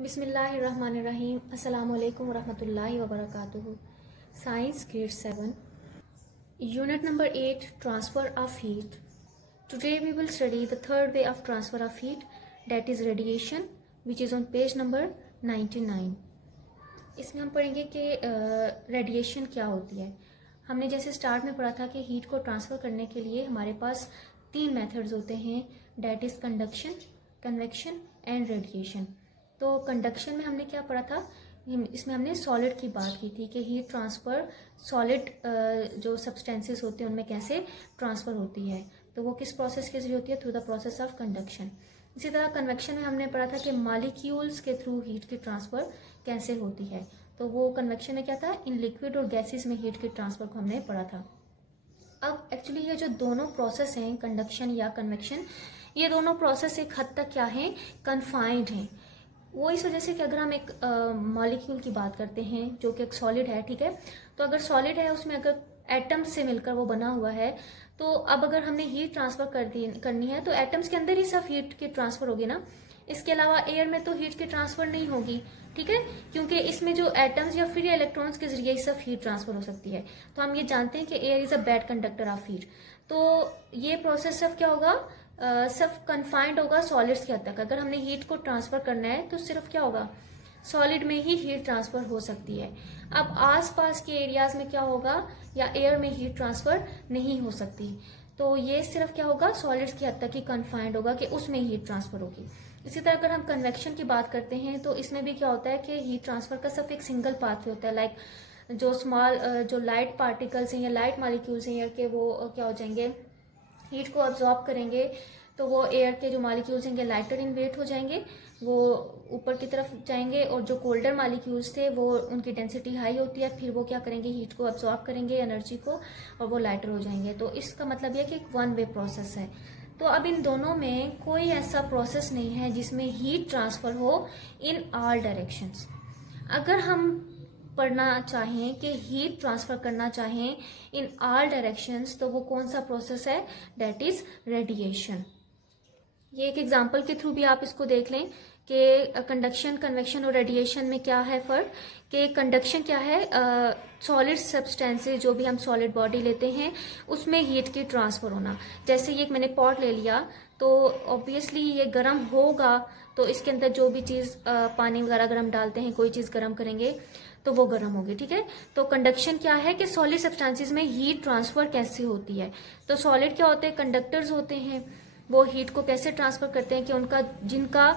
बिस्मिल्लाहिर्रहमानिर्रहीम। अस्सलाम वालेकुम वरहमतुल्लाहि वबरकातुहू। Science grade 7 unit number 8 transfer of heat. Today we will study the third way of transfer of heat, that is radiation, which is on page number 99। इसमें हम पढ़ेंगे कि रेडिएशन क्या होती है। हमने जैसे स्टार्ट में पढ़ा था कि हीट को ट्रांसफ़र करने के लिए हमारे पास 3 मेथड्स होते हैं, that is conduction, convection and radiation. तो कंडक्शन में हमने क्या पढ़ा था, इसमें हमने सॉलिड की बात की थी कि हीट ट्रांसफ़र सॉलिड जो सब्सटेंसेस होते हैं उनमें कैसे ट्रांसफ़र होती है। तो वो किस प्रोसेस के जरिए होती है, through the process of conduction. इसी तरह कन्वेक्शन में हमने पढ़ा था कि मॉलिक्यूल्स के थ्रू हीट की ट्रांसफ़र कैसे होती है। तो वो कन्वेक्शन में क्या था, इन लिक्विड और गैसेस में हीट के ट्रांसफ़र को हमने पढ़ा था। अब एक्चुअली ये जो दोनों प्रोसेस हैं, कंडक्शन या कन्वेक्शन, ये दोनों प्रोसेस एक हद तक क्या है, कन्फाइंड हैं। वो इस वजह से कि अगर हम एक मॉलिक्यूल की बात करते हैं जो कि एक सॉलिड है, ठीक है, तो अगर सॉलिड है उसमें अगर एटम्स से मिलकर वो बना हुआ है, तो अब अगर हमने हीट ट्रांसफर करनी है तो एटम्स के अंदर ही सिर्फ हीट की ट्रांसफर होगी ना, इसके अलावा एयर में तो हीट की ट्रांसफर नहीं होगी, ठीक है, क्योंकि इसमें जो एटम्स या फ्री इलेक्ट्रॉन्स के जरिए सिर्फ हीट ट्रांसफर हो सकती है। तो हम ये जानते हैं कि air is a bad conductor of heat. तो ये प्रोसेस सिर्फ क्या होगा, सिर्फ कन्फाइंड होगा सॉलिड्स के हद तक। अगर हमने हीट को ट्रांसफर करना है तो सिर्फ क्या होगा, सॉलिड में ही हीट ट्रांसफर हो सकती है। अब आसपास के एरियाज में क्या होगा, या एयर में हीट ट्रांसफर नहीं हो सकती। तो ये सिर्फ क्या होगा, सॉलिड्स की हद तक ही कन्फाइंड होगा कि उसमें हीट ट्रांसफर होगी। इसी तरह अगर हम कन्वेक्शन की बात करते हैं तो इसमें भी क्या होता है कि हीट ट्रांसफर का सिर्फ एक सिंगल पाथवे होता है। लाइक जो स्मॉल जो लाइट पार्टिकल्स हैं या लाइट मॉलिक्यूल्स हैं एयर के, वो क्या हो जाएंगे, हीट को अब्जॉर्ब करेंगे, तो वो एयर के जो मॉलिक्यूल्स हैं लाइटर इन वेट हो जाएंगे, वो ऊपर की तरफ जाएंगे, और जो कोल्डर मॉलिक्यूल्स थे वो उनकी डेंसिटी हाई होती है, फिर वो क्या करेंगे, हीट को अब्जॉर्ब करेंगे, एनर्जी को, और वो लाइटर हो जाएंगे। तो इसका मतलब यह कि एक वन वे प्रोसेस है। तो अब इन दोनों में कोई ऐसा प्रोसेस नहीं है जिसमें हीट ट्रांसफर हो इन ऑल डायरेक्शंस। अगर हम पढ़ना चाहें कि हीट ट्रांसफर करना चाहें इन ऑल डायरेक्शंस, तो वो कौन सा प्रोसेस है, दैट इज रेडिएशन। ये एक एग्जांपल के थ्रू भी आप इसको देख लें कि कंडक्शन, कन्वेक्शन और रेडिएशन में क्या है फर्क। कि कंडक्शन क्या है, सॉलिड सब्सटेंसेस जो भी हम सॉलिड बॉडी लेते हैं उसमें हीट की ट्रांसफर होना। जैसे ये मैंने पॉट ले लिया तो ऑब्वियसली ये गर्म होगा, तो इसके अंदर जो भी चीज़ पानी वगैरह अगर हम डालते हैं, कोई चीज़ गर्म करेंगे तो वो गर्म होगी, ठीक है। तो कंडक्शन क्या है कि सॉलिड सब्सटेंसेस में हीट ट्रांसफर कैसे होती है। तो सॉलिड क्या होते हैं, कंडक्टर्स होते हैं, वो हीट को कैसे ट्रांसफर करते हैं कि उनका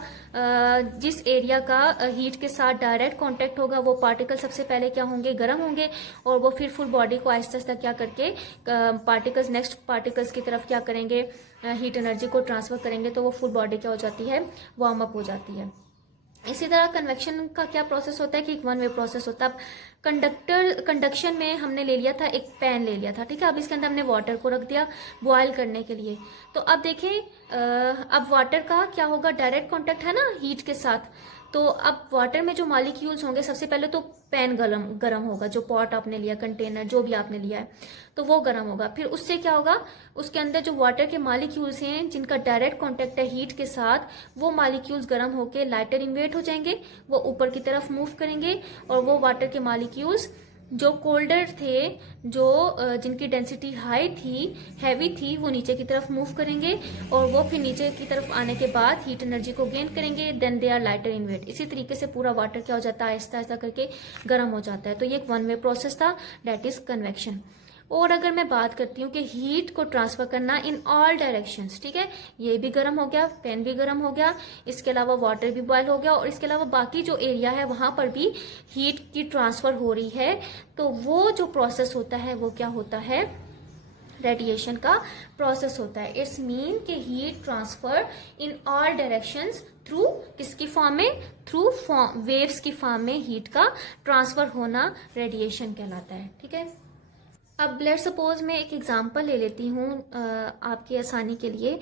जिस एरिया का हीट के साथ डायरेक्ट कांटेक्ट होगा, वो पार्टिकल सबसे पहले क्या होंगे, गर्म होंगे, और वो फिर फुल बॉडी को आहिस्ता आहिस्ता क्या करके पार्टिकल्स, नेक्स्ट पार्टिकल्स की तरफ क्या करेंगे, हीट एनर्जी को ट्रांसफर करेंगे, तो वो फुल बॉडी क्या हो जाती है, वार्म अप हो जाती है। इसी तरह कन्वेक्शन का क्या प्रोसेस होता है कि एक वन वे प्रोसेस होता है। अब कंडक्शन में हमने ले लिया था, एक पैन ले लिया था, ठीक है, अब इसके अंदर हमने वाटर को रख दिया बॉयल करने के लिए। तो अब देखें अब वाटर का क्या होगा, डायरेक्ट कांटेक्ट है ना हीट के साथ। तो अब वाटर में जो मॉलिक्यूल्स होंगे, सबसे पहले तो पैन गरम होगा, जो पॉट आपने लिया, कंटेनर जो भी आपने लिया है, तो वो गरम होगा। फिर उससे क्या होगा, उसके अंदर जो वाटर के मॉलिक्यूल्स हैं जिनका डायरेक्ट कांटेक्ट है हीट के साथ, वो मॉलिक्यूल्स गरम होके लाइटर इन वेट हो जाएंगे, वो ऊपर की तरफ मूव करेंगे, और वो वाटर के मॉलिक्यूल्स जो कोल्डर थे, जो जिनकी डेंसिटी हाई थी, हैवी थी, वो नीचे की तरफ मूव करेंगे, और वो फिर नीचे की तरफ आने के बाद हीट एनर्जी को गेन करेंगे, then they are lighter in weight. इसी तरीके से पूरा वाटर क्या हो जाता है, आहिस्ता आहिस्ता करके गर्म हो जाता है। तो ये एक वन वे प्रोसेस था, दैट इज कन्वेक्शन। और अगर मैं बात करती हूँ कि हीट को ट्रांसफर करना इन ऑल डायरेक्शंस, ठीक है, ये भी गर्म हो गया, पैन भी गर्म हो गया, इसके अलावा वाटर भी बॉयल हो गया, और इसके अलावा बाकी जो एरिया है वहां पर भी हीट की ट्रांसफर हो रही है, तो वो जो प्रोसेस होता है वो क्या होता है, रेडिएशन का प्रोसेस होता है। इट्स मीन कि heat transfer in all directions through किसकी फॉर्म में, थ्रू वेव्स की फॉर्म में हीट का ट्रांसफर होना रेडिएशन कहलाता है, ठीक है। अब लेट सपोज मैं एक एग्जांपल ले लेती हूँ आपकी आसानी के लिए,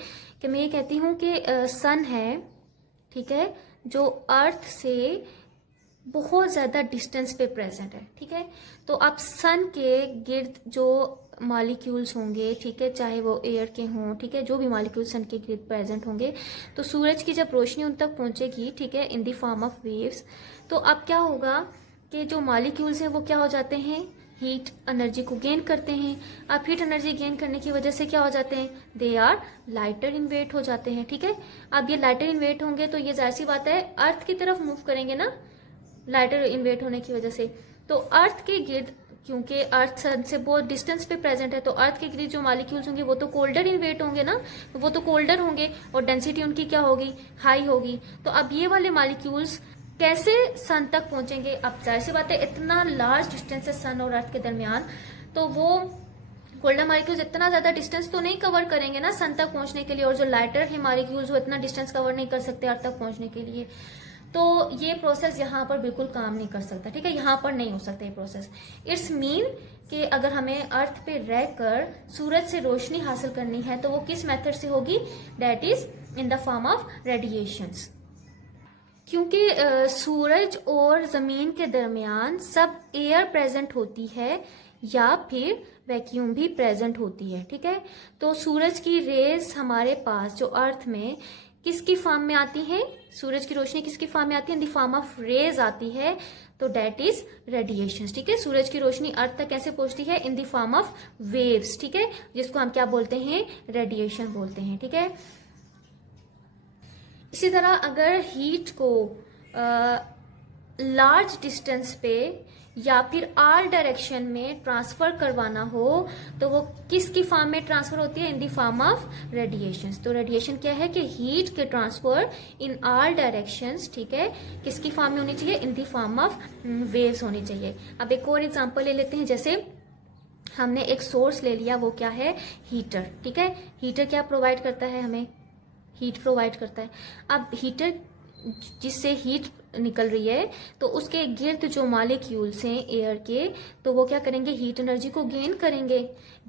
कि मैं ये कहती हूँ कि सन है, ठीक है, जो अर्थ से बहुत ज़्यादा डिस्टेंस पे प्रेजेंट है, ठीक है। तो अब सन के गिर्द जो मॉलिक्यूल्स होंगे, ठीक है, चाहे वो एयर के हों, ठीक है, जो भी मॉलिक्यूल्स सन के गिर्द प्रेजेंट होंगे, तो सूरज की जब रोशनी उन तक पहुंचेगी, ठीक है, in the form of waves, तो अब क्या होगा कि जो मॉलिक्यूल्स हैं वो क्या हो जाते हैं, हीट एनर्जी को गेन करते हैं। अब हीट एनर्जी गेन करने की वजह से क्या हो जाते हैं, they are lighter in weight हो जाते हैं, ठीक है। अब ये लाइटर इन वेट होंगे तो ये जाहिर सी बात है अर्थ की तरफ मूव करेंगे ना, लाइटर इन वेट होने की वजह से। तो अर्थ के गिर्द, क्योंकि अर्थ सन से बहुत डिस्टेंस पे प्रेजेंट है, तो अर्थ के गिर्द जो मॉलिक्यूल्स होंगे वो तो कोल्डर इन वेट होंगे ना, वो तो कोल्डर होंगे और डेंसिटी उनकी क्या होगी, हाई होगी। तो अब ये वाले मॉलिक्यूल्स कैसे सन तक पहुंचेंगे, अब जाहिर सी बात है इतना लार्ज डिस्टेंस है सन और अर्थ के दरमियान, तो वो कोल्डर मॉलिक्यूल्स इतना ज्यादा डिस्टेंस तो नहीं कवर करेंगे ना सन तक पहुंचने के लिए, और जो लाइटर है मॉलिक्यूल्स वो इतना डिस्टेंस कवर नहीं कर सकते अर्थ तक पहुंचने के लिए। तो ये प्रोसेस यहाँ पर बिल्कुल काम नहीं कर सकता, ठीक है, यहाँ पर नहीं हो सकता ये प्रोसेस। इट्स मीन कि अगर हमें अर्थ पे रहकर सूरज से रोशनी हासिल करनी है तो वो किस मेथड से होगी, that is in the form of radiations. क्योंकि सूरज और जमीन के दरमियान सब एयर प्रेजेंट होती है या फिर वैक्यूम भी प्रेजेंट होती है, ठीक है। तो सूरज की रेज हमारे पास जो अर्थ में किसकी फॉर्म में आती है, सूरज की रोशनी किसकी फॉर्म में आती है, in the form of rays आती है, तो दैट इज रेडिएशन, ठीक है। सूरज की रोशनी अर्थ तक कैसे पहुंचती है, in the form of waves, ठीक है, जिसको हम क्या बोलते हैं, रेडिएशन बोलते हैं, ठीक है। इसी तरह अगर हीट को लार्ज डिस्टेंस पे या फिर आल डायरेक्शन में ट्रांसफर करवाना हो तो वो किसकी फॉर्म में ट्रांसफर होती है, in the form of radiations. तो रेडिएशन क्या है कि हीट के ट्रांसफर इन आल डायरेक्शंस, ठीक है, किसकी फॉर्म में होनी चाहिए, इन द फॉर्म ऑफ वेव्स होनी चाहिए। अब एक और एग्जांपल ले लेते हैं, जैसे हमने एक सोर्स ले लिया, वो क्या है, हीटर, ठीक है। हीटर क्या प्रोवाइड करता है, हमें हीट प्रोवाइड करता है। अब हीटर जिससे हीट निकल रही है तो उसके गिर्द जो मॉलिक्यूल्स हैं एयर के, तो वो क्या करेंगे, हीट एनर्जी को गेन करेंगे।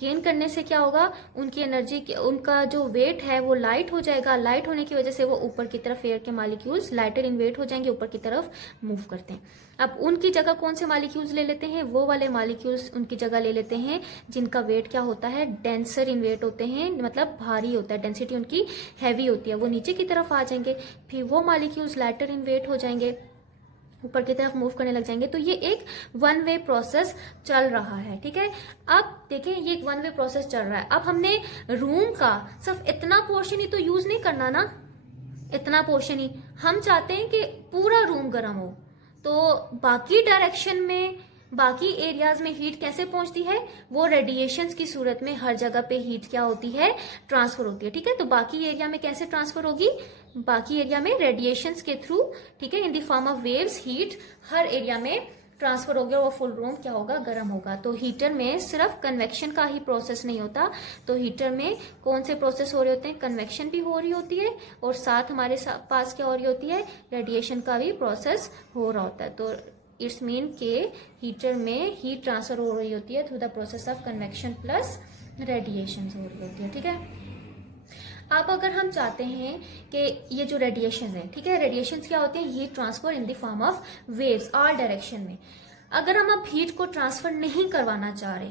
गेन करने से क्या होगा, उनकी एनर्जी, उनका जो वेट है वो लाइट हो जाएगा। लाइट होने की वजह से वो ऊपर की तरफ, एयर के मॉलिक्यूल्स लाइटर इन वेट हो जाएंगे, ऊपर की तरफ मूव करते हैं। अब उनकी जगह कौन से मॉलिक्यूल्स ले लेते हैं, वो वाले मॉलिक्यूल्स उनकी जगह ले लेते हैं जिनका वेट क्या होता है, डेंसर इन वेट होते हैं, मतलब भारी होता है, डेंसिटी उनकी हैवी होती है, वो नीचे की तरफ आ जाएंगे। फिर वो मॉलिक्यूल्स लाइटर इन वेट हो जाएंगे, ऊपर की तरफ मूव करने लग जाएंगे। तो ये एक वन वे प्रोसेस चल रहा है, ठीक है। अब देखें ये एक वन वे प्रोसेस चल रहा है। अब हमने रूम का सिर्फ इतना पोर्शन ही तो यूज नहीं करना ना, इतना पोर्शन ही, हम चाहते हैं कि पूरा रूम गर्म हो। तो बाकी डायरेक्शन में, बाकी एरियाज में हीट कैसे पहुंचती है, वो रेडिएशंस की सूरत में हर जगह पे हीट क्या होती है, ट्रांसफर होती है, ठीक है। तो बाकी एरिया में कैसे ट्रांसफर होगी, बाकी एरिया में रेडिएशंस के थ्रू, ठीक है, in the form of waves, heat her area में ट्रांसफर हो गया और फुल रूम क्या होगा, गर्म होगा। तो हीटर में सिर्फ कन्वेक्शन का ही प्रोसेस नहीं होता, तो हीटर में कौन से प्रोसेस हो रहे होते हैं, कन्वेक्शन भी हो रही होती है और साथ हमारे पास क्या हो रही होती है, रेडिएशन का भी प्रोसेस हो रहा होता है। तो इट्स मीन के हीटर में हीट ट्रांसफर हो रही होती है through the process of convection plus radiation हो रही होती है, ठीक है। अब अगर हम चाहते हैं कि ये जो रेडिएशन है, ठीक है, रेडिएशन क्या होते हैं, heat transfer in the form of waves all direction में। अगर हम अब हीट को ट्रांसफर नहीं करवाना चाह रहे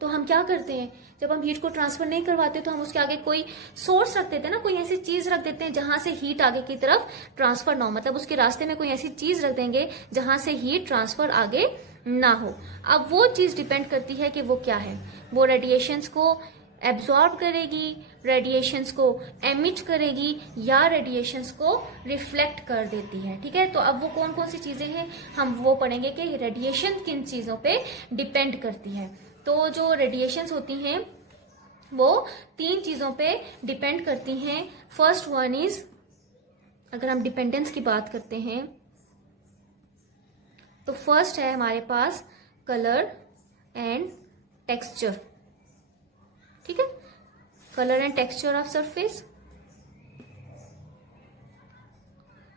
तो हम क्या करते हैं, जब हम हीट को ट्रांसफर नहीं करवाते तो हम उसके आगे कोई सोर्स रख देते हैं ना, कोई ऐसी चीज रख देते हैं जहां से हीट आगे की तरफ ट्रांसफर ना हो, मतलब उसके रास्ते में कोई ऐसी चीज रख देंगे जहां से हीट ट्रांसफर आगे ना हो। अब वो चीज डिपेंड करती है कि वो क्या है, वो रेडिएशंस को एब्जॉर्ब करेगी, रेडिएशंस को एमिट करेगी या रेडिएशंस को रिफ्लेक्ट कर देती है, ठीक है। तो अब वो कौन कौन सी चीजें हैं, हम वो पढ़ेंगे कि रेडिएशन किन चीजों पे डिपेंड करती है। तो जो रेडिएशंस होती हैं वो 3 चीजों पे डिपेंड करती हैं। फर्स्ट वन इज, अगर हम डिपेंडेंस की बात करते हैं तो फर्स्ट है हमारे पास कलर एंड टेक्सचर, ठीक है, colour and texture of surface.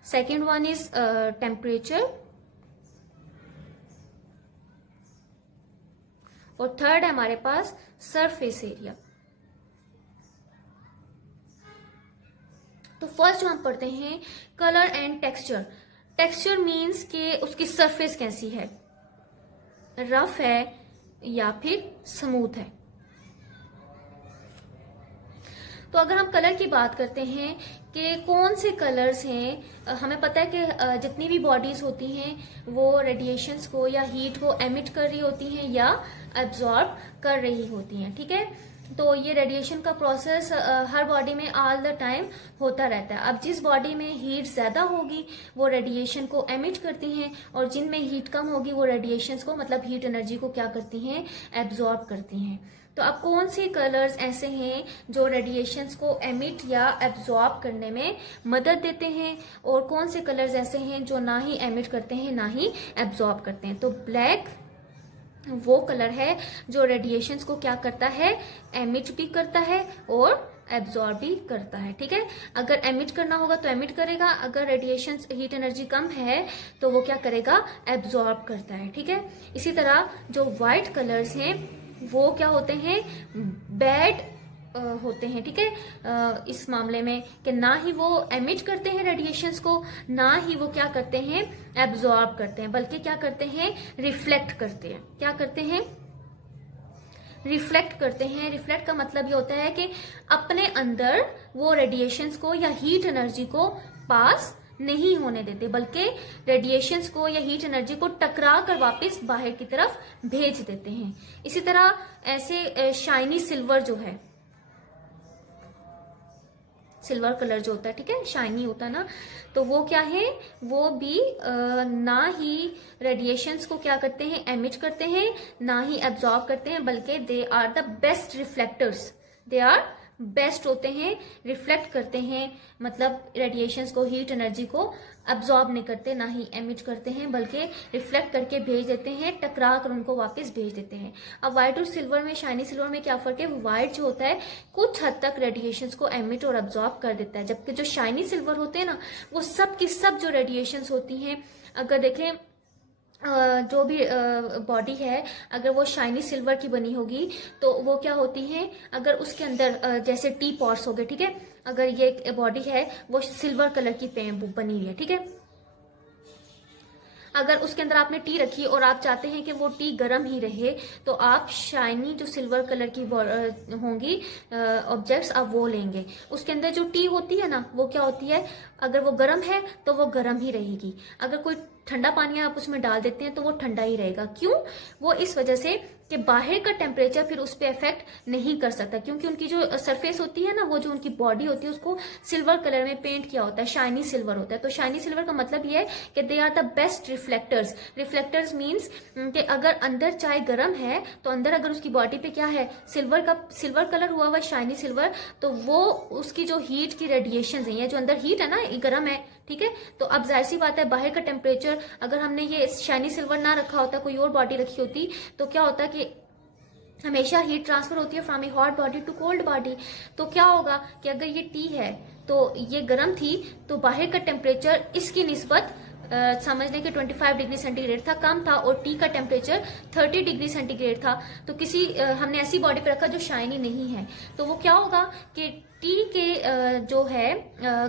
Second one is temperature, और थर्ड है हमारे पास सरफेस एरिया। तो फर्स्ट जो हम पढ़ते हैं colour and texture. Texture means कि उसकी सरफेस कैसी है, रफ है या फिर स्मूथ है। तो अगर हम कलर की बात करते हैं कि कौन से कलर्स हैं, हमें पता है कि जितनी भी बॉडीज होती हैं वो रेडिएशंस को या हीट को एमिट कर रही होती हैं या एब्जॉर्ब कर रही होती हैं, ठीक है। तो ये रेडिएशन का प्रोसेस हर बॉडी में ऑल द टाइम होता रहता है। अब जिस बॉडी में हीट ज्यादा होगी वो रेडिएशन को एमिट करती हैं, और जिनमें हीट कम होगी वो रेडिएशंस को, मतलब हीट एनर्जी को क्या करती हैं, एब्जॉर्ब करती हैं। तो अब कौन से कलर्स ऐसे हैं जो रेडिएशंस को एमिट या एब्जॉर्ब करने में मदद देते हैं, और कौन से कलर्स ऐसे हैं जो ना ही एमिट करते हैं ना ही एब्जॉर्ब करते हैं। तो ब्लैक वो कलर है जो रेडिएशंस को क्या करता है, एमिट भी करता है और एब्जॉर्ब भी करता है, ठीक है। अगर एमिट करना होगा तो एमिट करेगा, अगर रेडिएशन हीट एनर्जी कम है तो वो क्या करेगा, एब्जॉर्ब करता है, ठीक है। इसी तरह जो व्हाइट कलर्स हैं वो क्या होते हैं, बैड होते हैं, ठीक है। इस मामले में कि ना ही वो एमिट करते हैं रेडिएशंस को, ना ही वो क्या करते हैं, एब्जॉर्ब करते हैं, बल्कि क्या करते हैं, रिफ्लेक्ट करते हैं। क्या करते हैं, रिफ्लेक्ट करते हैं। रिफ्लेक्ट का मतलब ये होता है कि अपने अंदर वो रेडिएशंस को या हीट एनर्जी को पास नहीं होने देते, बल्कि रेडिएशंस को या हीट एनर्जी को टकरा कर वापस बाहर की तरफ भेज देते हैं। इसी तरह ऐसे शाइनी सिल्वर जो है, सिल्वर कलर जो होता है, ठीक है, शाइनी होता है ना, तो वो क्या है, वो भी ना ही रेडिएशंस को क्या करते हैं, एमिट करते हैं, ना ही एब्जॉर्ब करते हैं, बल्कि they are the best reflectors. They are best होते हैं, रिफ्लेक्ट करते हैं, मतलब रेडिएशंस को, हीट एनर्जी को अब्सॉर्ब नहीं करते, ना ही एमिट करते हैं, बल्कि रिफ्लेक्ट करके भेज देते हैं, टकरा कर उनको वापस भेज देते हैं। अब व्हाइट और सिल्वर में, शाइनी सिल्वर में क्या फर्क है, व्हाइट जो होता है कुछ हद तक रेडिएशंस को एमिट और अब्सॉर्ब कर देता है, जबकि जो शाइनी सिल्वर होते हैं ना, वो सब की सब जो रेडिएशंस होती हैं, अगर देखें जो भी बॉडी है, अगर वो शाइनी सिल्वर की बनी होगी तो वो क्या होती है, अगर उसके अंदर जैसे टी पॉट्स हो गए, ठीक है, अगर ये बॉडी है वो सिल्वर कलर की बनी हुई है, ठीक है, अगर उसके अंदर आपने टी रखी और आप चाहते हैं कि वो टी गर्म ही रहे, तो आप शाइनी जो सिल्वर कलर की होंगी ऑब्जेक्ट्स आप वो लेंगे। उसके अंदर जो टी होती है ना, वो क्या होती है, अगर वो गर्म है तो वो गर्म ही रहेगी, अगर कोई ठंडा पानी आप उसमें डाल देते हैं तो वो ठंडा ही रहेगा। क्यों, वो इस वजह से कि बाहर का टेम्परेचर फिर उस पर इफेक्ट नहीं कर सकता, क्योंकि उनकी जो सरफेस होती है ना, वो जो उनकी बॉडी होती है उसको सिल्वर कलर में पेंट किया होता है, शाइनी सिल्वर होता है। तो शाइनी सिल्वर का मतलब ये है कि they are the best reflectors. Reflectors means कि अगर अंदर चाय गर्म है तो अंदर अगर उसकी बॉडी पे क्या है, सिल्वर कलर हुआ हुआ शाइनी सिल्वर, तो वो उसकी जो हीट की रेडिएशन है, या जो अंदर हीट है ना, गर्म है, ठीक है। तो अब जाहिर सी बात है, बाहर का टेम्परेचर, अगर हमने ये शाइनी सिल्वर ना रखा होता, कोई और बॉडी रखी होती, तो क्या होता कि हमेशा हीट ट्रांसफर होती है from a hot body to cold body. तो क्या होगा कि अगर ये टी है तो ये गर्म थी, तो बाहर का टेम्परेचर इसकी निस्बत समझ लें कि 25 डिग्री सेंटीग्रेड था, कम था, और टी का टेम्परेचर 30 डिग्री सेंटीग्रेड था। तो किसी हमने ऐसी बॉडी पे रखा जो शाइनी नहीं है, तो वो क्या होगा कि टी के जो है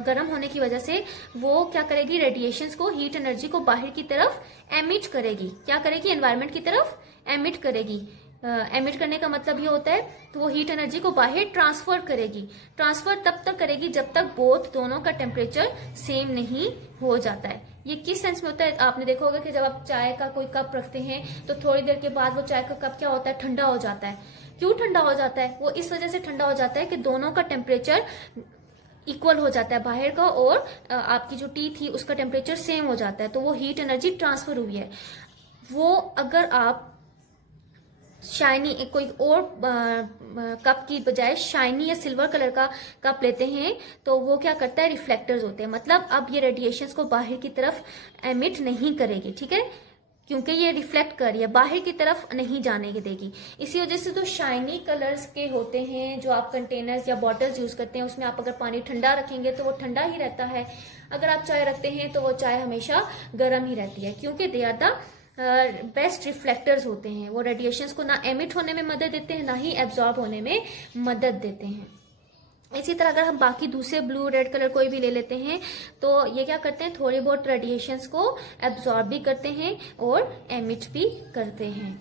गर्म होने की वजह से वो क्या करेगी, रेडिएशंस को, हीट एनर्जी को बाहर की तरफ एमिट करेगी। क्या करेगी, एनवायरमेंट की तरफ एमिट करेगी। एमिट करने का मतलब ये होता है तो वो हीट एनर्जी को बाहर ट्रांसफर करेगी। ट्रांसफर तब तक करेगी जब तक दोनों का टेम्परेचर सेम नहीं हो जाता है। ये किस सेंस में होता है, आपने देखा होगा कि जब आप चाय का कोई कप रखते हैं तो थोड़ी देर के बाद वो चाय का कप क्या होता है, ठंडा हो जाता है। क्यों ठंडा हो जाता है, वो इस वजह से ठंडा हो जाता है कि दोनों का टेम्परेचर इक्वल हो जाता है, बाहर का और आपकी जो टी थी उसका टेम्परेचर सेम हो जाता है, तो वो हीट एनर्जी ट्रांसफर हुई है। वो अगर आप शाइनी कोई और कप की बजाय शाइनी या सिल्वर कलर का कप लेते हैं तो वो क्या करता है, रिफ्लेक्टर्स होते हैं, मतलब अब ये रेडिएशंस को बाहर की तरफ एमिट नहीं करेगी, ठीक है, क्योंकि ये रिफ्लेक्ट कर रही है, बाहर की तरफ नहीं जाने की देगी। इसी वजह से तो शाइनी कलर्स के होते हैं जो आप कंटेनर्स या बॉटल्स यूज करते हैं, उसमें आप अगर पानी ठंडा रखेंगे तो वो ठंडा ही रहता है, अगर आप चाय रखते हैं तो वो चाय हमेशा गर्म ही रहती है, क्योंकि they are the best reflectors होते हैं। वो रेडिएशंस को ना एमिट होने में मदद देते हैं, ना ही एब्जॉर्ब होने में मदद देते हैं। इसी तरह अगर हम बाकी दूसरे ब्लू रेड कलर कोई भी ले लेते हैं तो ये क्या करते हैं, थोड़ी बहुत रेडिएशंस को एब्जॉर्ब भी करते हैं और एमिट भी करते हैं।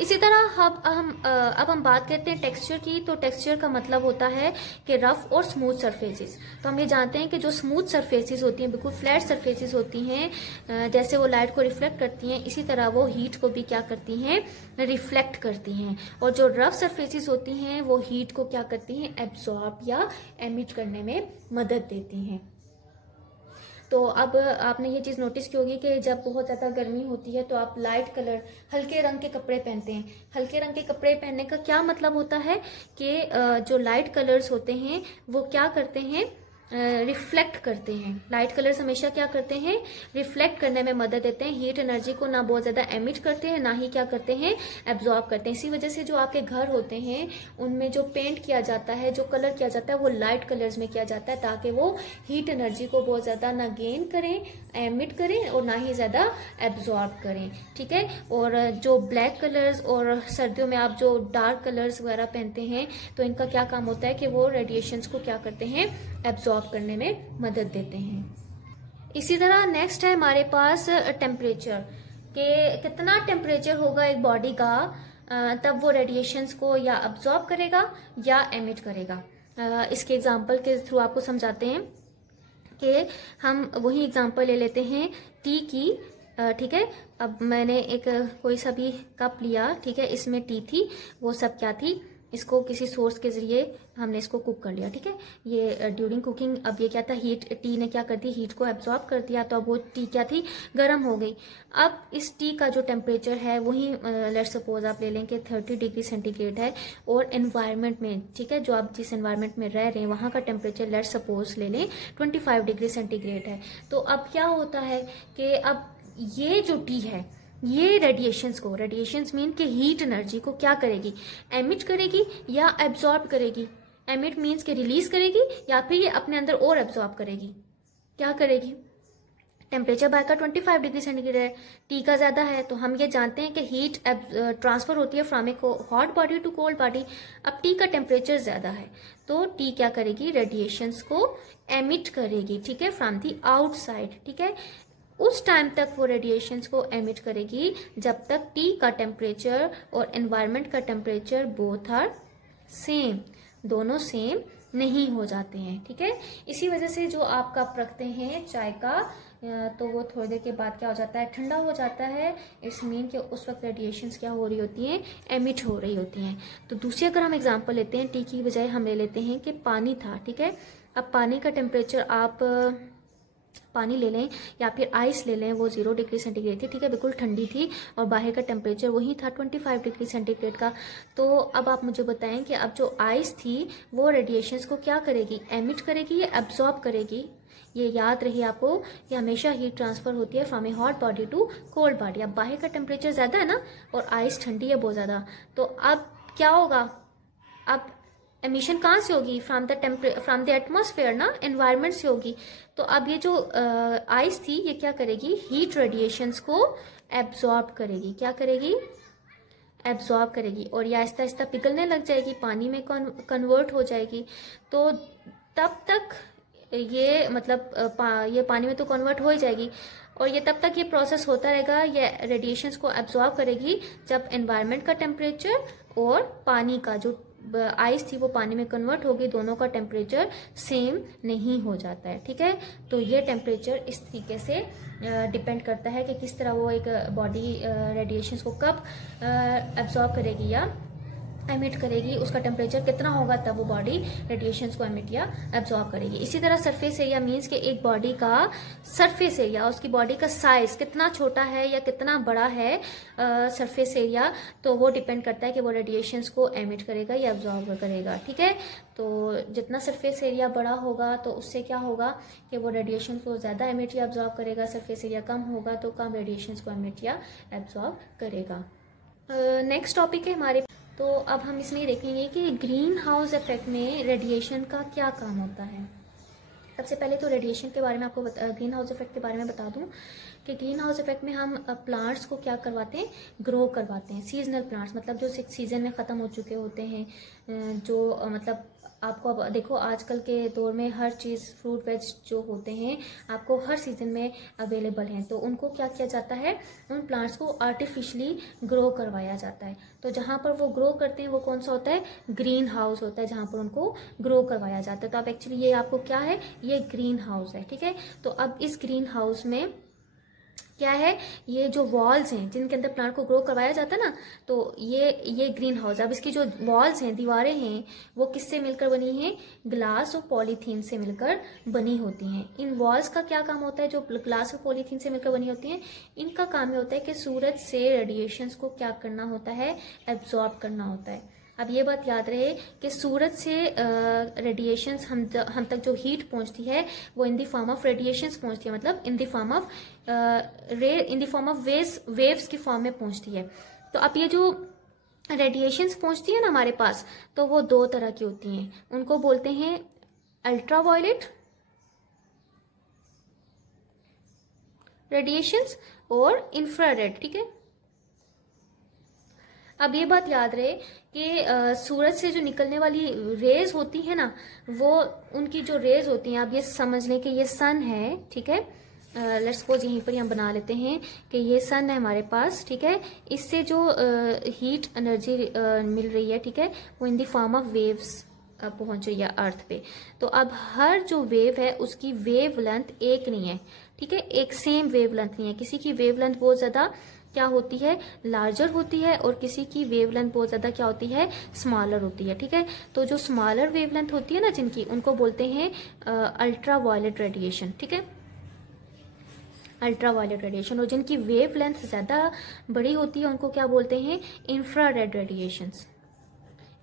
इसी तरह अब हम बात करते हैं टेक्सचर की। तो टेक्सचर का मतलब होता है कि रफ और स्मूथ सरफेसेस। तो हम ये जानते हैं कि जो स्मूथ सरफेसेस होती हैं, बिल्कुल फ्लैट सरफेसेस होती हैं, जैसे वो लाइट को रिफ्लेक्ट करती हैं, इसी तरह वो हीट को भी क्या करती हैं, रिफ्लेक्ट करती हैं। और जो रफ सरफेसेस होती हैं वो हीट को क्या करती हैं, एब्जॉर्ब या एमिट करने में मदद देती हैं। तो अब आपने ये चीज़ नोटिस की होगी कि जब बहुत ज़्यादा गर्मी होती है तो आप लाइट कलर, हल्के रंग के कपड़े पहनते हैं। हल्के रंग के कपड़े पहनने का क्या मतलब होता है कि जो लाइट कलर्स होते हैं वो क्या करते हैं, रिफ्लेक्ट करते हैं। लाइट कलर्स हमेशा क्या करते हैं, रिफ्लेक्ट करने में मदद देते हैं। हीट एनर्जी को ना बहुत ज्यादा एमिट करते हैं, ना ही क्या करते हैं, एब्जॉर्ब करते हैं। इसी वजह से जो आपके घर होते हैं उनमें जो पेंट किया जाता है, जो कलर किया जाता है, वो लाइट कलर्स में किया जाता है ताकि वो हीट एनर्जी को बहुत ज्यादा ना गेन करें, एमिट करें और ना ही ज्यादा एब्जॉर्ब करें। ठीक है। और जो ब्लैक कलर्स और सर्दियों में आप जो डार्क कलर्स वगैरह पहनते हैं तो इनका क्या काम होता है कि वो रेडिएशंस को क्या करते हैं, एब्जॉर्ब करने में मदद देते हैं। इसी तरह नेक्स्ट है हमारे पास टेम्परेचर, कि कितना टेम्परेचर होगा एक बॉडी का तब वो रेडिएशंस को या अब्जॉर्ब करेगा या एमिट करेगा। इसके एग्जांपल के थ्रू आपको समझाते हैं कि हम वही एग्जांपल ले लेते हैं टी की। ठीक है। अब मैंने एक कोई सा भी कप लिया, ठीक है, इसमें टी थी, वो सब क्या थी, इसको किसी सोर्स के जरिए हमने इसको कुक कर लिया। ठीक है। ये ड्यूरिंग कुकिंग अब ये क्या था, हीट, टी ने क्या कर दी, हीट को एब्जॉर्ब कर दिया, तो अब वो टी क्या थी, गर्म हो गई। अब इस टी का जो टेम्परेचर है वही लेट्स सपोज आप ले लें कि 30 डिग्री सेंटीग्रेड है और एनवायरनमेंट में, ठीक है, जो आप जिस एनवायरनमेंट में रह रहे हैं वहां का टेम्परेचर लेट्स सपोज ले लें 25 डिग्री सेंटीग्रेड है। तो अब क्या होता है कि अब ये जो टी है ये रेडिएशंस मीन कि हीट एनर्जी को क्या करेगी, एमिट करेगी या एब्जॉर्ब करेगी। एमिट मीन्स के रिलीज करेगी या फिर ये अपने अंदर और एब्जॉर्ब करेगी। क्या करेगी, टेम्परेचर बाहर का 25 डिग्री सेंटीग्रेड है, टी का ज्यादा है, तो हम ये जानते हैं कि हीट ट्रांसफर होती है from a hot body to cold body. अब टी का टेम्परेचर ज्यादा है तो टी क्या करेगी, रेडिएशंस को एमिट करेगी, ठीक है, फ्रॉम दी आउटसाइड। ठीक है। उस टाइम तक वो रेडिएशंस को एमिट करेगी जब तक टी का टेम्परेचर और एनवायरनमेंट का टेम्परेचर बोथ आर सेम, दोनों सेम नहीं हो जाते हैं। ठीक है। इसी वजह से जो आप कप रखते हैं चाय का तो वो थोड़ी देर के बाद क्या हो जाता है, ठंडा हो जाता है। इट्स मीन कि उस वक्त रेडिएशंस क्या हो रही होती हैं, एमिट हो रही होती हैं। तो दूसरी अगर हम एग्जांपल लेते हैं, टी की बजाय हम ले लेते हैं कि पानी था। ठीक है। अब पानी का टेम्परेचर आप पानी ले लें या फिर आइस ले लें, वो 0 डिग्री सेंटीग्रेड थी, ठीक है, बिल्कुल ठंडी थी और बाहर का टेम्परेचर वही था 25 डिग्री सेंटीग्रेड का। तो अब आप मुझे बताएं कि अब जो आइस थी वो रेडिएशंस को क्या करेगी, एमिट करेगी या एब्जॉर्ब करेगी। ये याद रही आपको कि हमेशा हीट ट्रांसफर होती है from a hot body to cold body. अब बाहर का टेम्परेचर ज्यादा है ना और आइस ठंडी है बहुत ज्यादा, तो अब क्या होगा, अब एमिशन कहाँ से होगी, फ्रॉम द एटमॉस्फेयर ना, एनवायरनमेंट से होगी। तो अब ये जो आइस थी ये क्या करेगी, हीट रेडिएशंस को एब्जॉर्ब करेगी। क्या करेगी, एब्जॉर्ब करेगी और ये आहिस्ता आहिस्ता पिघलने लग जाएगी, पानी में कन्वर्ट हो जाएगी। तो तब तक ये मतलब ये पानी में तो कन्वर्ट हो ही जाएगी और ये तब तक ये प्रोसेस होता रहेगा, ये रेडिएशंस को एब्जॉर्ब करेगी जब एनवायरनमेंट का टेम्परेचर और पानी का जो आइस थी वो पानी में कन्वर्ट होगी, दोनों का टेम्परेचर सेम नहीं हो जाता है। ठीक है। तो ये टेम्परेचर इस तरीके से डिपेंड करता है कि किस तरह वो एक बॉडी रेडिएशंस को कब एब्जॉर्ब करेगी या एमिट करेगी, उसका टेम्परेचर कितना होगा तब वो बॉडी रेडिएशंस को एमिट या एब्जॉर्ब करेगी। इसी तरह सरफेस एरिया मीन्स कि एक बॉडी का सरफेस एरिया, उसकी बॉडी का साइज कितना छोटा है या कितना बड़ा है सरफेस एरिया, तो वो डिपेंड करता है कि वो रेडिएशंस को एमिट करेगा या एब्जॉर्ब करेगा। ठीक है। तो जितना सरफेस एरिया बड़ा होगा तो उससे क्या होगा कि वो रेडिएशन को ज्यादा एमिट या एब्जॉर्ब करेगा, सरफेस एरिया कम होगा तो कम रेडिएशंस को एमिट या एब्जॉर्ब करेगा। नेक्स्ट टॉपिक है हमारे, तो अब हम इसमें देखेंगे कि ग्रीन हाउस इफेक्ट में रेडिएशन का क्या काम होता है। सबसे पहले तो रेडिएशन के बारे में आपको ग्रीन हाउस इफेक्ट के बारे में बता दूं कि ग्रीन हाउस इफेक्ट में हम प्लांट्स को क्या करवाते हैं, ग्रो करवाते हैं। सीजनल प्लांट्स मतलब जो सीजन में ख़त्म हो चुके होते हैं, जो मतलब आपको अब देखो आजकल के दौर में हर चीज़ फ्रूट वेज जो होते हैं आपको हर सीजन में अवेलेबल हैं, तो उनको क्या किया जाता है, उन प्लांट्स को आर्टिफिशियली ग्रो करवाया जाता है। तो जहाँ पर वो ग्रो करते हैं वो कौन सा होता है, ग्रीन हाउस होता है, जहाँ पर उनको ग्रो करवाया जाता है। तो अब एक्चुअली ये आपको क्या है, ये ग्रीन हाउस है, ठीक है। तो अब इस ग्रीन हाउस में क्या है, ये जो वॉल्स हैं जिनके अंदर प्लांट को ग्रो करवाया जाता है ना, तो ये ग्रीन हाउस। अब इसकी जो वॉल्स हैं, दीवारें हैं, वो किससे मिलकर बनी हैं, ग्लास और पॉलीथीन से मिलकर बनी होती हैं। इन वॉल्स का क्या काम होता है, जो ग्लास और पॉलीथीन से मिलकर बनी होती हैं, इनका काम ये होता है कि सूरज से रेडिएशंस को क्या करना होता है, एब्जॉर्ब करना होता है। अब ये बात याद रहे कि सूरज से रेडिएशंस हम तक जो हीट पहुंचती है वो इन द फॉर्म ऑफ रेडिएशंस पहुंचती है, मतलब इन द फॉर्म ऑफ वेव्स की फॉर्म में पहुंचती है। तो अब ये जो रेडिएशंस पहुंचती है ना हमारे पास, तो वो दो तरह की होती हैं, उनको बोलते हैं अल्ट्रावायलेट रेडिएशंस और इंफ्रारेड, ठीक है। अब ये बात याद रहे कि सूरज से जो निकलने वाली रेज होती है ना, वो उनकी जो रेज होती हैं, आप ये समझ लें कि ये सन है, ठीक है। लेट्स सपोज यहीं पर हम बना लेते हैं कि ये सन है हमारे पास, ठीक है। इससे जो हीट एनर्जी मिल रही है, ठीक है, वो इन द फॉर्म ऑफ वेव्स पहुंच रही है अर्थ पे। तो अब हर जो वेव है उसकी वेव लेंथ एक नहीं है, ठीक है, एक सेम वेव लेंथ नहीं है। किसी की वेव लेंथ बहुत ज्यादा क्या होती है, लार्जर होती है, और किसी की वेवलेंथ बहुत ज्यादा क्या होती है, स्मॉलर होती है, ठीक है। तो जो स्मॉलर वेवलेंथ होती है ना जिनकी, उनको बोलते हैं अल्ट्रा वायलेट रेडिएशन, ठीक है, अल्ट्रा वायलेट रेडिएशन। और जिनकी वेवलेंथ ज्यादा बड़ी होती है उनको क्या बोलते हैं, इंफ्रारेड रेडिएशंस,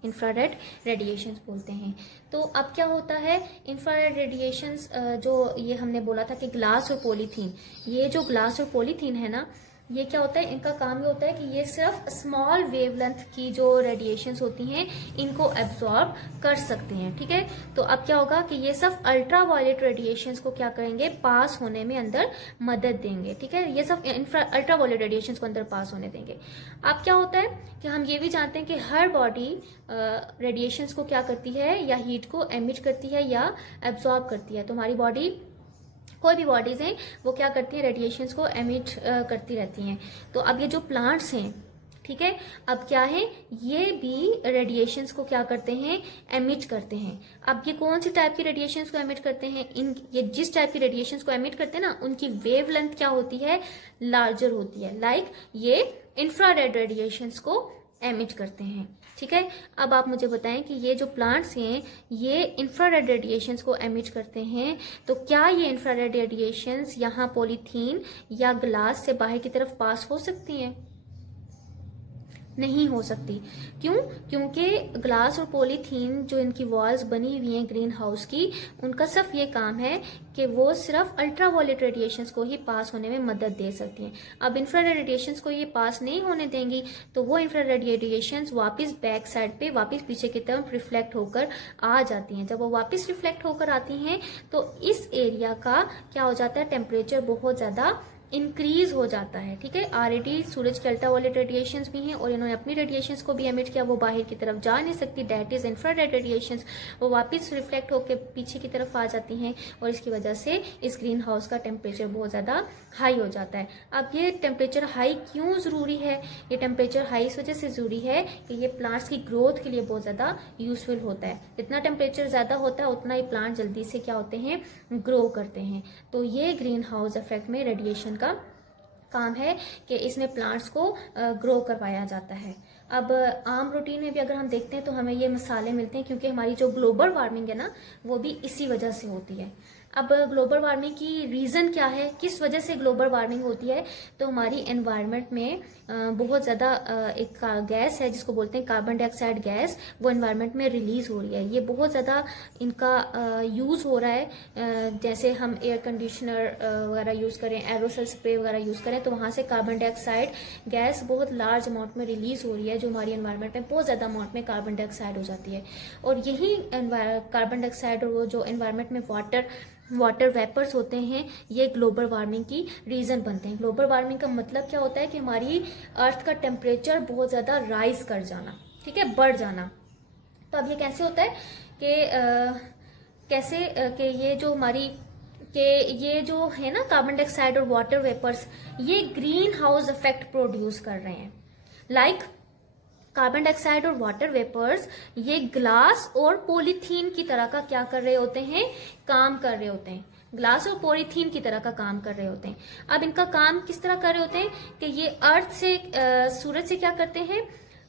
इंफ्रारेड रेडिएशंस बोलते हैं। तो अब क्या होता है, इंफ्रारेड रेडिएशंस जो ये हमने बोला था कि ग्लास और पॉलीथीन, ये जो ग्लास और पॉलीथीन है ना, ये क्या होता है, इनका काम ये होता है कि ये सिर्फ स्मॉल वेवलेंथ की जो रेडिएशंस होती हैं इनको एब्जॉर्ब कर सकते हैं, ठीक है। तो अब क्या होगा कि ये सिर्फ अल्ट्रा वायलेट रेडिएशंस को क्या करेंगे, पास होने में अंदर मदद देंगे, ठीक है। ये सब अल्ट्रा वायलेट रेडिएशंस को अंदर पास होने देंगे। अब क्या होता है कि हम ये भी जानते हैं कि हर बॉडी रेडिएशंस को क्या करती है, या हीट को एमिट करती है या एब्जॉर्ब करती है। तो हमारी बॉडी, कोई भी बॉडीज हैं वो क्या करती है, रेडिएशंस को एमिट करती रहती हैं। तो अब ये जो प्लांट्स हैं, ठीक है, अब क्या है, ये भी रेडिएशंस को क्या करते हैं, एमिट करते हैं। अब ये कौन सी टाइप की रेडिएशंस को एमिट करते हैं, ये जिस टाइप की रेडिएशंस को एमिट करते हैं ना, उनकी वेवलेंथ क्या होती है, लार्जर होती है। लाइक ये इंफ्रारेड रेडिएशंस को एमिट करते हैं, ठीक है। अब आप मुझे बताएं कि ये जो प्लांट्स हैं ये इंफ्रारेड रेडिएशंस को एमिट करते हैं, तो क्या ये इंफ्रारेड रेडिएशंस यहाँ पॉलीथीन या ग्लास से बाहर की तरफ पास हो सकती हैं? नहीं हो सकती। क्यों? क्योंकि ग्लास और पॉलीथीन जो इनकी वॉल्स बनी हुई हैं ग्रीन हाउस की, उनका सिर्फ ये काम है कि वो सिर्फ अल्ट्रावायलेट रेडिएशंस को ही पास होने में मदद दे सकती हैं। अब इंफ्रारेड रेडिएशंस को ये पास नहीं होने देंगी, तो वो इंफ्रारेड रेडिएशंस वापस बैक साइड पे, वापस पीछे की तरफ रिफ्लेक्ट होकर आ जाती हैं। जब वो वापस रिफ्लेक्ट होकर आती हैं तो इस एरिया का क्या हो जाता है, टेम्परेचर बहुत ज्यादा इंक्रीज हो जाता है, ठीक है। ऑलरेडी सूरज के अल्ट्रावायलेट रेडिएशंस भी हैं और इन्होंने अपनी रेडिएशंस को भी एमिट किया, वो बाहर की तरफ जा नहीं सकती, दैट इज इंफ्रारेड रेडिएशंस। वो वापस रिफ्लेक्ट होकर पीछे की तरफ आ जाती हैं और इसकी वजह से इस ग्रीन हाउस का टेम्परेचर बहुत ज्यादा हाई हो जाता है। अब ये टेम्परेचर हाई क्यों जरूरी है? ये टेम्परेचर हाई इस वजह से जरूरी है कि ये प्लांट्स की ग्रोथ के लिए बहुत ज्यादा यूजफुल होता है। जितना टेम्परेचर ज्यादा होता है उतना ही प्लांट जल्दी से क्या होते हैं, ग्रो करते हैं। तो ये ग्रीन हाउस इफेक्ट में रेडिएशन का काम है कि इसमें प्लांट्स को ग्रो करवाया जाता है। अब आम रूटीन में भी अगर हम देखते हैं तो हमें ये मिसालें मिलती हैं, क्योंकि हमारी जो ग्लोबल वार्मिंग है ना, वो भी इसी वजह से होती है। अब ग्लोबल वार्मिंग की रीजन क्या है, किस वजह से ग्लोबल वार्मिंग होती है? तो हमारी एनवायरनमेंट में बहुत ज्यादा एक गैस है जिसको बोलते हैं कार्बन डाइऑक्साइड गैस, वो एनवायरनमेंट में रिलीज हो रही है। ये बहुत ज्यादा इनका यूज हो रहा है। जैसे हम एयर कंडीशनर वगैरह यूज करें, एरोसोल स्प्रे वगैरह यूज करें, तो वहां से कार्बन डाइऑक्साइड गैस बहुत लार्ज अमाउंट में रिलीज हो रही है, जो हमारी एनवायरनमेंट में बहुत ज्यादा अमाउंट में कार्बन डाइऑक्साइड हो जाती है। और यही कार्बन डाइऑक्साइड और वो जो एनवायरनमेंट में वाटर वेपर्स होते हैं, ये ग्लोबल वार्मिंग की रीजन बनते हैं। ग्लोबल वार्मिंग का मतलब क्या होता है कि हमारी अर्थ का टेम्परेचर बहुत ज्यादा राइज कर जाना, ठीक है, बढ़ जाना। तो अब ये कैसे होता है कि कैसे कि ये जो हमारी कि ये जो है ना कार्बन डाइऑक्साइड और वाटर वेपर्स, ये ग्रीन हाउस इफेक्ट प्रोड्यूस कर रहे हैं। लाइक कार्बन डाइऑक्साइड और वाटर वेपर्स ये ग्लास और पॉलीथीन की तरह का क्या कर रहे होते हैं, काम कर रहे होते हैं। ग्लास और पॉलीथीन की तरह का काम कर रहे होते हैं। अब इनका काम किस तरह कर रहे होते हैं कि ये अर्थ से सूरज से क्या करते हैं,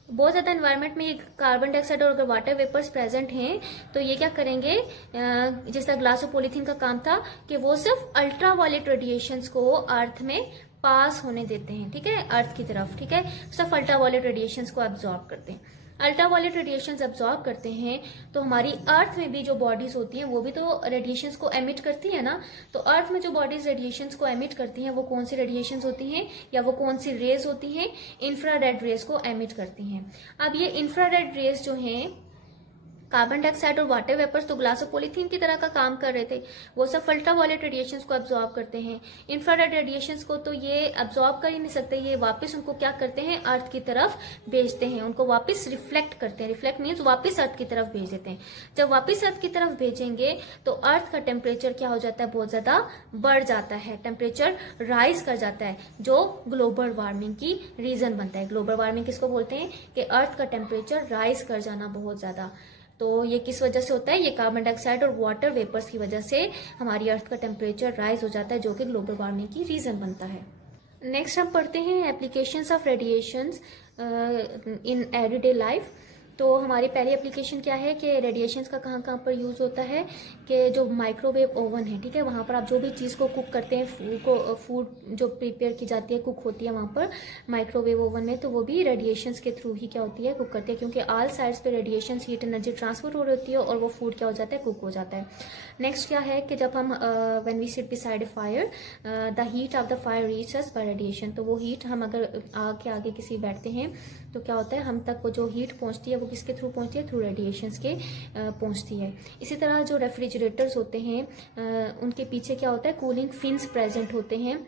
बहुत ज्यादा एनवायरनमेंट में ये कार्बन डाइऑक्साइड और अगर वाटर वेपर्स प्रेजेंट हैं तो ये क्या करेंगे, जिस तरह ग्लास और पॉलीथीन का काम था कि वो सिर्फ अल्ट्रा वायलेट रेडिएशंस को अर्थ में पास होने देते हैं, ठीक है, अर्थ की तरफ, ठीक है, सिर्फ अल्ट्रा वायलेट रेडिएशंस को एब्जॉर्ब करते हैं। अल्ट्रा वायलेट रेडिएशंस एब्जॉर्ब करते हैं तो हमारी अर्थ में भी जो बॉडीज होती हैं वो भी तो रेडिएशंस को एमिट करती है ना। तो अर्थ में जो बॉडीज रेडिएशंस को एमिट करती हैं वो कौन सी रेडिएशंस होती हैं या वो कौन सी रेज होती हैं, इंफ्रारेड रेज को एमिट करती हैं। अब ये इंफ्रारेड रेज जो हैं, कार्बन डाइऑक्साइड और वाटर वेपर्स तो ग्लास और पॉलीथीन की तरह का काम कर रहे थे, वो सब अल्ट्रा वायलेट रेडिएशंस को एब्जॉर्ब करते हैं। इंफ्रारेड रेडिएशंस को तो ये एब्जॉर्ब कर ही नहीं सकते, ये वापस उनको क्या करते हैं, अर्थ की तरफ भेजते हैं, उनको वापस रिफ्लेक्ट करते हैं। रिफ्लेक्ट मीन्स वापस अर्थ की तरफ भेज देते हैं। जब वापस अर्थ की तरफ भेजेंगे तो अर्थ का टेम्परेचर क्या हो जाता है, बहुत ज्यादा बढ़ जाता है, टेम्परेचर राइज कर जाता है, जो ग्लोबल वार्मिंग की रीजन बनता है। ग्लोबल वार्मिंग किसको बोलते हैं कि अर्थ का टेम्परेचर राइज कर जाना बहुत ज्यादा। तो ये किस वजह से होता है, ये कार्बन डाइऑक्साइड और वाटर वेपर्स की वजह से हमारी अर्थ का टेम्परेचर राइज हो जाता है, जो कि ग्लोबल वार्मिंग की रीजन बनता है। नेक्स्ट हम पढ़ते हैं applications of radiations in everyday life. तो हमारी पहली एप्लीकेशन क्या है कि रेडिएशंस का कहाँ कहाँ पर यूज होता है, कि जो माइक्रोवेव ओवन है, ठीक है, वहां पर आप जो भी चीज को कुक करते हैं, फूड जो प्रिपेयर की जाती है, कुक होती है वहां पर माइक्रोवेव ओवन में, तो वो भी रेडिएशंस के थ्रू ही क्या होती है, कुक करती है, क्योंकि ऑल साइड्स पे रेडिएशन हीट एनर्जी ट्रांसफर हो रही होती है और वो फूड क्या हो जाता है, कुक हो जाता है। नेक्स्ट क्या है कि जब हम when we sit beside a fire the heat of the fire reach us by radiation, तो वो हीट हम अगर आग के आगे किसी बैठते हैं तो क्या होता है, हम तक वो जो हीट पहुंचती है वो किसके थ्रू पहुंचती है, थ्रू रेडिएशंस के पहुंचती है। इसी तरह जो रेफ्रिजरेटर्स होते हैं उनके पीछे क्या होता है, कूलिंग फिन्स प्रेजेंट होते हैं।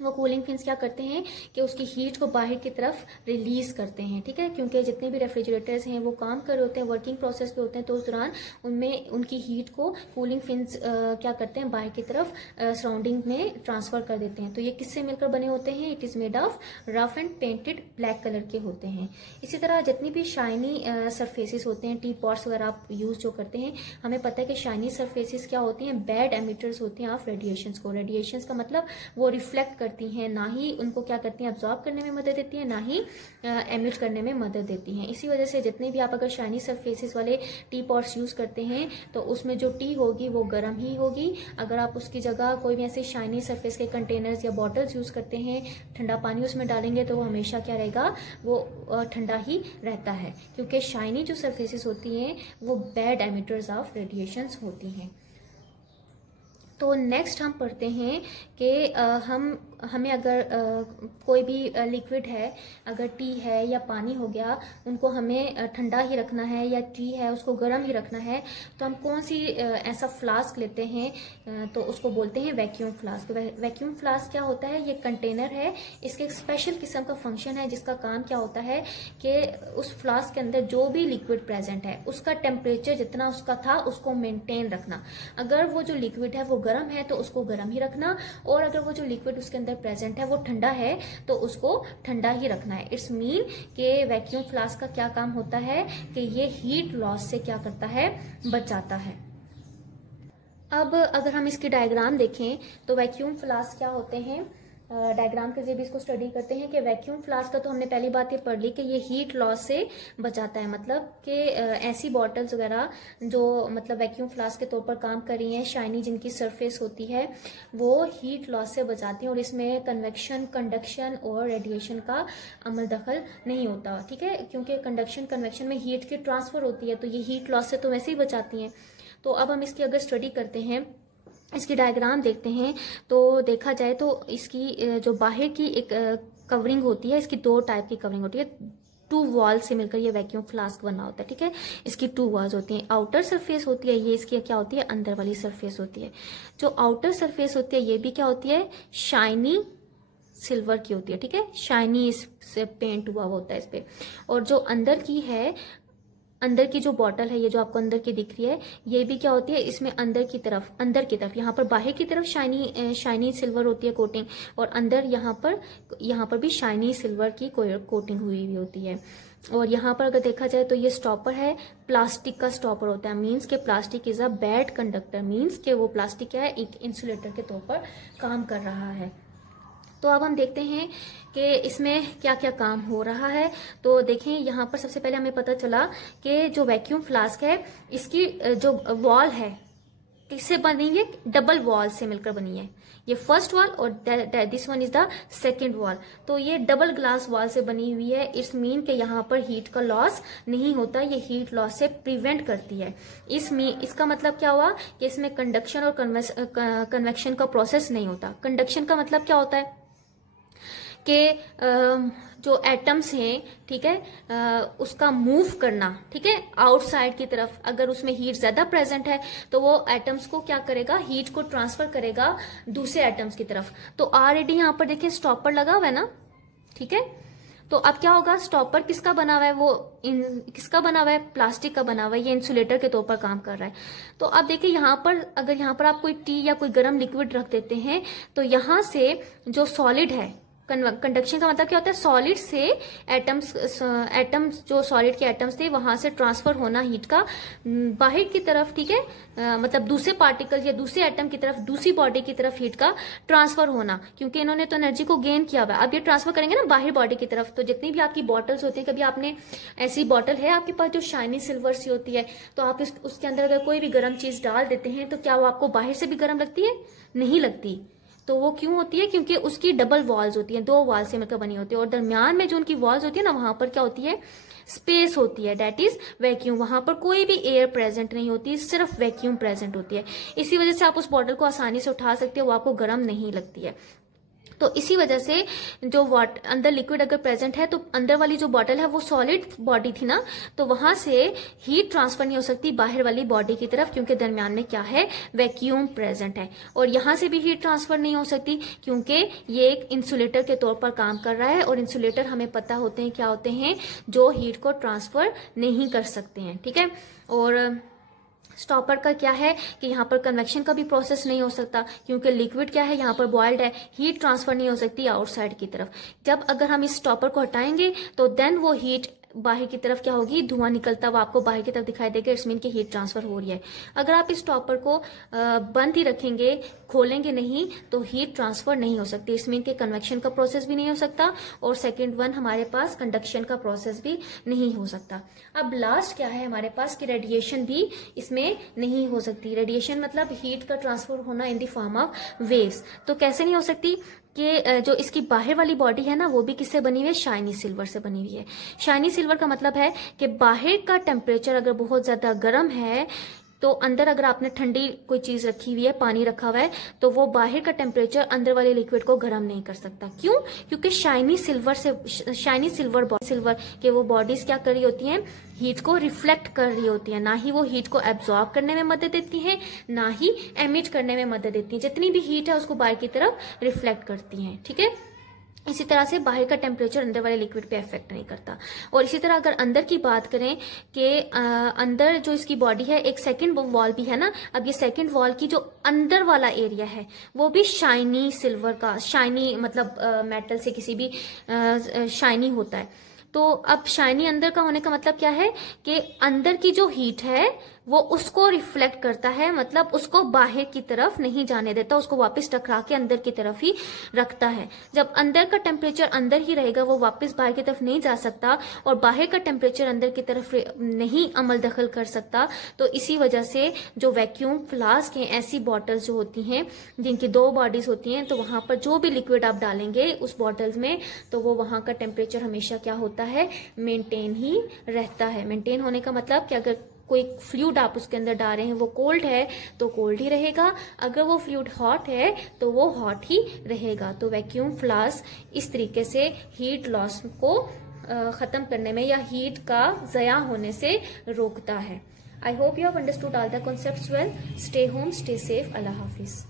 वो कूलिंग फिन्स क्या करते हैं कि उसकी हीट को बाहर की तरफ रिलीज करते हैं, ठीक है, क्योंकि जितने भी रेफ्रिजरेटर्स हैं वो काम कर रहे होते हैं, वर्किंग प्रोसेस पे होते हैं, तो उस दौरान उनमें उनकी हीट को कूलिंग फिन्स क्या करते हैं, बाहर की तरफ सराउंडिंग में ट्रांसफर कर देते हैं। तो ये किससे मिलकर बने होते हैं, it is made of rough and painted black colour के होते हैं। इसी तरह जितनी भी शाइनी सरफेसेस होते हैं, टी पॉट्स वगैरह आप यूज जो करते हैं, हमें पता है कि शाइनी सरफेसेस क्या होती हैं, बैड एमिटर्स होती हैं ऑफ रेडिएशंस को। रेडिएशंस का मतलब वो रिफ्लेक्ट करती हैं, ना ही उनको क्या करती हैं, अब्सॉर्ब करने में मदद देती है, ना ही एमिट करने में मदद देती हैं। इसी वजह से जितने भी आप अगर शाइनी सरफेसेस वाले टी पॉट्स यूज करते हैं तो उसमें जो टी होगी वो गर्म ही होगी। अगर आप उसकी जगह कोई भी ऐसे शाइनी सरफेस के कंटेनर्स या बॉटल्स यूज करते हैं, ठंडा पानी उसमें डालेंगे तो वो हमेशा क्या रहेगा, वो ठंडा ही रहता है, क्योंकि शाइनी जो सरफेसेस होती हैं वो बैड एमिटर्स ऑफ रेडिएशंस होती हैं। तो नेक्स्ट हम पढ़ते हैं कि हमें अगर कोई भी लिक्विड है, अगर टी है या पानी हो गया, उनको हमें ठंडा ही रखना है, या टी है उसको गर्म ही रखना है, तो हम कौन सी ऐसा फ्लास्क लेते हैं, तो उसको बोलते हैं वैक्यूम फ्लास्क। वैक्यूम फ्लास्क क्या होता है, ये कंटेनर है, इसके एक स्पेशल किस्म का फंक्शन है जिसका काम क्या होता है कि उस फ्लास्क के अंदर जो भी लिक्विड प्रेजेंट है उसका टेम्परेचर जितना उसका था उसको मेंटेन रखना। अगर वो जो लिक्विड है वो गर्म है तो उसको गर्म ही रखना, और अगर वो जो लिक्विड उसके अंदर प्रेजेंट है वो ठंडा है तो उसको ठंडा ही रखना है। इट्स मीन कि वैक्यूम फ्लास्क का क्या काम होता है कि ये हीट लॉस से क्या करता है, बचाता है। अब अगर हम इसकी डायग्राम देखें तो वैक्यूम फ्लास्क क्या होते हैं, डायग्राम के जरिए इसको स्टडी करते हैं कि वैक्यूम फ्लास्क का तो हमने पहली बात ये पढ़ ली कि ये हीट लॉस से बचाता है। मतलब कि ऐसी बॉटल्स वगैरह जो मतलब वैक्यूम फ्लास्क के तौर पर काम कर रही हैं, शाइनी जिनकी सरफेस होती है, वो हीट लॉस से बचाती हैं और इसमें कन्वेक्शन, कंडक्शन और रेडिएशन का अमल दखल नहीं होता, ठीक है, क्योंकि कंडक्शन कन्वेक्शन में हीट की ट्रांसफर होती है, तो ये हीट लॉस से तो वैसे ही बचाती हैं। तो अब हम इसकी अगर स्टडी करते हैं, इसकी डायग्राम देखते हैं, तो देखा जाए तो इसकी जो बाहर की एक कवरिंग होती है, इसकी दो टाइप की कवरिंग होती है, टू वॉल से मिलकर ये वैक्यूम फ्लास्क बना होता है, ठीक है। इसकी टू वॉल्स होती हैं, आउटर सरफेस होती है, ये इसकी क्या होती है, अंदर वाली सरफेस होती है। जो आउटर सरफेस होती है ये भी क्या होती है, शाइनी सिल्वर की होती है, ठीक है, शाइनी इससे पेंट हुआ होता है इस पे। और जो अंदर की है अंदर की जो बॉटल है, ये जो आपको अंदर की दिख रही है, ये भी क्या होती है, इसमें अंदर की तरफ यहाँ पर बाहर की तरफ शाइनी सिल्वर होती है कोटिंग, और अंदर यहाँ पर भी शाइनी सिल्वर की कोटिंग हुई होती है। और यहाँ पर अगर देखा जाए तो ये स्टॉपर है, प्लास्टिक का स्टॉपर होता है। मीन्स के plastic is a bad conductor, means के वो प्लास्टिक क्या है, एक इंसुलेटर के तौर पर काम कर रहा है। तो अब हम देखते हैं कि इसमें क्या क्या काम हो रहा है। तो देखें, यहाँ पर सबसे पहले हमें पता चला कि जो वैक्यूम फ्लास्क है, इसकी जो वॉल है किससे बनी है, डबल वॉल से मिलकर बनी है। ये फर्स्ट वॉल और this one is the second wall. तो ये डबल ग्लास वॉल से बनी हुई है। इट्स मीन कि यहाँ पर हीट का लॉस नहीं होता, ये हीट लॉस से प्रिवेंट करती है। इसका मतलब क्या हुआ कि इसमें कंडक्शन और कन्वेक्शन का प्रोसेस नहीं होता। कंडक्शन का मतलब क्या होता है कि जो एटम्स हैं, ठीक है, उसका मूव करना, ठीक है, आउटसाइड की तरफ। अगर उसमें हीट ज्यादा प्रेजेंट है तो वो एटम्स को क्या करेगा, हीट को ट्रांसफर करेगा दूसरे एटम्स की तरफ। तो ऑलरेडी यहाँ पर देखिए स्टॉपर लगा हुआ है ना, ठीक है। तो अब क्या होगा, स्टॉपर किसका बना हुआ है, वो किसका बना हुआ है, प्लास्टिक का बना हुआ है। ये इंसुलेटर के तौर पर काम कर रहा है। तो अब देखिए यहाँ पर, अगर यहाँ पर आप कोई टी या कोई गर्म लिक्विड रख देते हैं तो यहाँ से जो सॉलिड है, कंडक्शन का मतलब क्या होता है, सॉलिड से एटम्स जो सॉलिड के एटम्स थे वहां से ट्रांसफर होना हीट का बाहर की तरफ, ठीक है, मतलब दूसरे पार्टिकल या दूसरे एटम की तरफ, दूसरी बॉडी की तरफ हीट का ट्रांसफर होना, क्योंकि इन्होंने तो एनर्जी को गेन किया हुआ है। अब ये ट्रांसफर करेंगे ना बाहर बॉडी की तरफ। तो जितनी भी आपकी बॉटल्स होती है, कभी आपने ऐसी बॉटल है आपके पास जो शाइनी सिल्वर सी होती है, तो आप उसके अंदर अगर कोई भी गर्म चीज डाल देते हैं तो क्या वो आपको बाहर से भी गर्म लगती है, नहीं लगती। तो वो क्यों होती है, क्योंकि उसकी डबल वॉल्स होती हैं, दो वॉल से मिलकर बनी होती है, और दरमियान में जो उनकी वॉल्स होती है ना, वहां पर क्या होती है, स्पेस होती है, दैट इज वैक्यूम। वहां पर कोई भी एयर प्रेजेंट नहीं होती, सिर्फ वैक्यूम प्रेजेंट होती है। इसी वजह से आप उस बॉटल को आसानी से उठा सकते हो, वो आपको गर्म नहीं लगती है। तो इसी वजह से जो अंदर लिक्विड अगर प्रेजेंट है तो अंदर वाली जो बॉटल है वो सॉलिड बॉडी थी ना, तो वहां से हीट ट्रांसफर नहीं हो सकती बाहर वाली बॉडी की तरफ, क्योंकि दरमियान में क्या है, वैक्यूम प्रेजेंट है। और यहां से भी हीट ट्रांसफर नहीं हो सकती क्योंकि ये एक इंसुलेटर के तौर पर काम कर रहा है, और इंसुलेटर हमें पता होते हैं क्या होते हैं, जो हीट को ट्रांसफर नहीं कर सकते हैं, ठीक है। और स्टॉपर का क्या है कि यहाँ पर कन्वेक्शन का भी प्रोसेस नहीं हो सकता, क्योंकि लिक्विड क्या है, यहाँ पर बॉइल्ड है, हीट ट्रांसफर नहीं हो सकती आउटसाइड की तरफ। जब अगर हम इस स्टॉपर को हटाएंगे तो देन वो हीट बाहर की तरफ क्या होगी, धुआं निकलता हुआ आपको बाहर की तरफ दिखाई देगा। इट्स मीन की हीट ट्रांसफर हो रही है। अगर आप इस स्टॉपर को बंद ही रखेंगे, खोलेंगे नहीं, तो हीट ट्रांसफर नहीं हो सकती। इट्स मीन के कन्वेक्शन का प्रोसेस भी नहीं हो सकता, और सेकंड वन हमारे पास कंडक्शन का प्रोसेस भी नहीं हो सकता। अब लास्ट क्या है हमारे पास कि रेडिएशन भी इसमें नहीं हो सकती। रेडिएशन मतलब हीट का ट्रांसफर होना इन द फॉर्म ऑफ वेव्स। तो कैसे नहीं हो सकती कि जो इसकी बाहर वाली बॉडी है ना, वो भी किससे बनी हुई है, शाइनी सिल्वर से बनी हुई है। शाइनी सिल्वर का मतलब है कि बाहर का टेम्परेचर अगर बहुत ज्यादा गर्म है तो अंदर अगर आपने ठंडी कोई चीज रखी हुई है, पानी रखा हुआ है, तो वो बाहर का टेम्परेचर अंदर वाले लिक्विड को गर्म नहीं कर सकता। क्यों? क्योंकि शाइनी सिल्वर के वो बॉडीज क्या कर रही होती हैं, हीट को रिफ्लेक्ट कर रही होती है। ना ही वो हीट को एब्जॉर्ब करने में मदद देती है, ना ही एमिट करने में मदद देती है। जितनी भी हीट है उसको बाहर की तरफ रिफ्लेक्ट करती है, ठीक है। इसी तरह से बाहर का टेम्परेचर अंदर वाले लिक्विड पे इफेक्ट नहीं करता। और इसी तरह अगर अंदर की बात करें कि अंदर जो इसकी बॉडी है, एक सेकंड वॉल भी है ना। अब ये सेकंड वॉल की जो अंदर वाला एरिया है वो भी शाइनी सिल्वर का, शाइनी मतलब मेटल से किसी भी शाइनी होता है। तो अब शाइनी अंदर का होने का मतलब क्या है कि अंदर की जो हीट है वो उसको रिफ्लेक्ट करता है, मतलब उसको बाहर की तरफ नहीं जाने देता, उसको वापस टकरा के अंदर की तरफ ही रखता है। जब अंदर का टेम्परेचर अंदर ही रहेगा, वो वापस बाहर की तरफ नहीं जा सकता, और बाहर का टेम्परेचर अंदर की तरफ नहीं अमल दखल कर सकता। तो इसी वजह से जो वैक्यूम फ्लास्क हैं, ऐसी बॉटल्स जो होती हैं जिनकी दो बॉडीज होती हैं, तो वहां पर जो भी लिक्विड आप डालेंगे उस बॉटल्स में, तो वो वहां का टेम्परेचर हमेशा क्या होता है, मेंटेन ही रहता है। मेंटेन होने का मतलब कि अगर कोई फ्लूइड आप उसके अंदर डाल रहे हैं, वो कोल्ड है तो कोल्ड ही रहेगा, अगर वो फ्लूइड हॉट है तो वो हॉट ही रहेगा। तो वैक्यूम फ्लास्क इस तरीके से हीट लॉस को खत्म करने में या हीट का ज़या होने से रोकता है। I hope you have understood all the concepts well. Stay home, stay safe. Allah Hafiz.